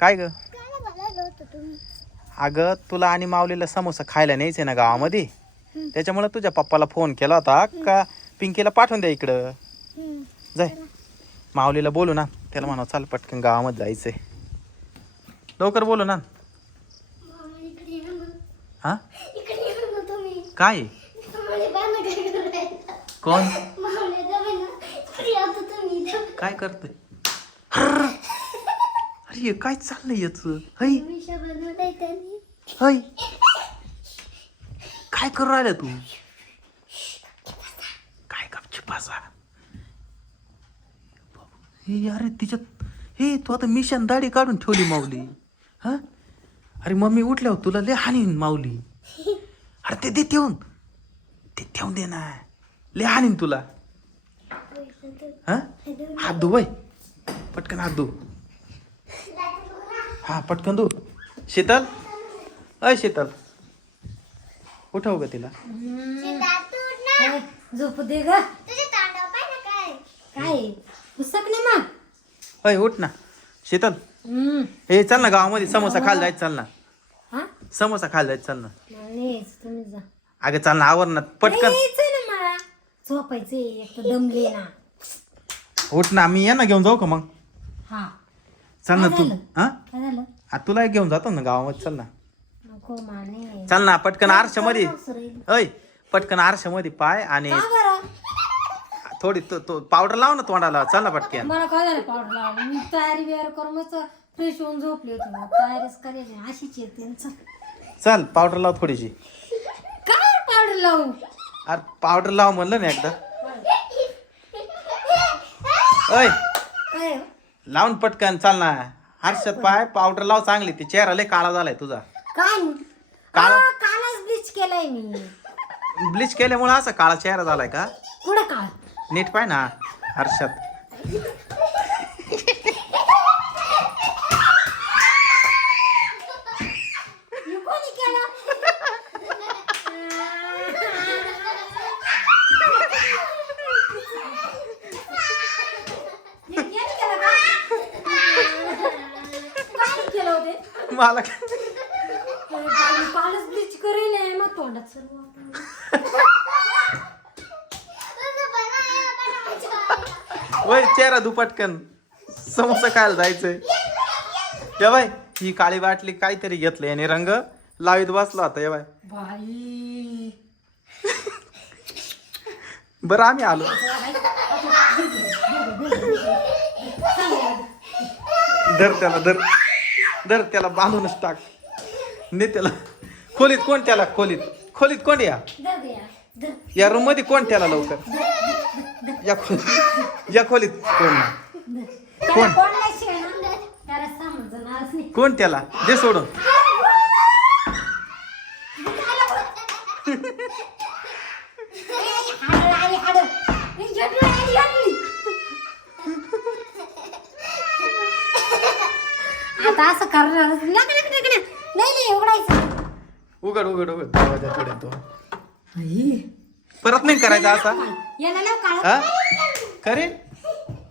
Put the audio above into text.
काय ग? अगं तुला आणि माऊलीला समोसा खायला न्यायचे ना गावामध्ये. त्याच्यामुळे तुझ्या पप्पाला फोन केला होता का पिंकीला पाठवून द्या इकडं. जाय. माऊलीला बोलू ना. त्याला म्हणा चाल पटकन गावामध्ये जायचंय. लवकर बोलू ना. हा? काय? कोण. काय करतोय? अरे हे काय चाललंय याच हय मिशा बनवलाय त्यांनी. काय करू राहिला तू काय गपची पासा हे अरे तिच्यात हे तू आता मिशन दाढी काढून ठेवली माऊली हा अरे मम्मी उठल्यावर तुला लय हानी माऊली अरे ते दे ठेवून ते ठेवून दे ना लय हानीन तुला हा हात धु पटकन हात धुव हा पटकन धु. शीतल? अय शीतल. उठव ग तिला. झोप दे ग. काय. पुस्तक नाही मग? अय उठ ना. शीतल. हम्म. हे चल ना गावामध्ये समोसा खायला जायचं चल ना. हा? समोसा खायला जायचं चल ना. मला नाही यायचं, तुम्ही जा. अगं चल ना आवर ना. पटकन. नाही यायचंय ना मला. झोपायचंय एक तर दमले ना. उठ ना मी ये ना घेऊन जाऊ का मग? हा. चल ना तू? हा? काय झालं आ, तुला घेऊन जातो ना गावामध्ये चल ना. नको. चल ना पटकन आरशामध्ये. अय पटकन आरशामध्ये पाय आणि का बरं? थोडी तो- तो पावडर लाव ना तोंडाला चल ना पटकन. मला काय झालं पावडर लावलं मी तयारी बियारी करून मस्त फ्रेश होऊन झोपली होती. मग तयारीच करायची अशीच येते न चल. पावडर लाव थोडीशी. काय पावडर लावू? अरे पावडर लाव म्हणलं ना एकदा. हो? लावून पटकन चाल ना. हर्षद पाय पावडर लाव चांगली. ती चेहरा लय काळा झालाय तुझा. काय काळा? कालच ब्लीच केलाय मी. ब्लीच केल्यामुळे असा काळा चेहरा झालाय का? कुठं काळ? नीट पाय ना हर्षद हे कोणी केलं हे केलं केलं का? काय केलं होते मला काय- कालच ब्लीच करेल आहे मग तोंडात सर्व. वय चेहरा धू पटकन समोसा खायला जायचंय. ये बाय ही काळी बाटली काहीतरी घेतली आणि रंग. लावीत बसला होता ये बाय. बाई. बरं आम्ही आलो. धर त्याला धर. धर त्याला बांधूनच टाक. ने त्याला खोलीत कोण त्याला? खोलीत. खोलीत कोण या? या, रूममध्ये कोण त्याला लवकर? या खोलीत. या खोलीत कोण? नाही. कोण? कोण त्याला? दे सोडून हाडं आली, हाडं. ही जटली आली, जटली. आता असं करणारच नाही. नका, नका, नका, नका. नाही नाही उघडायचं उघड उघड उघड दरवाजा थोडे तो. परत नाही करायचा असा याला लाव काळं. हा करे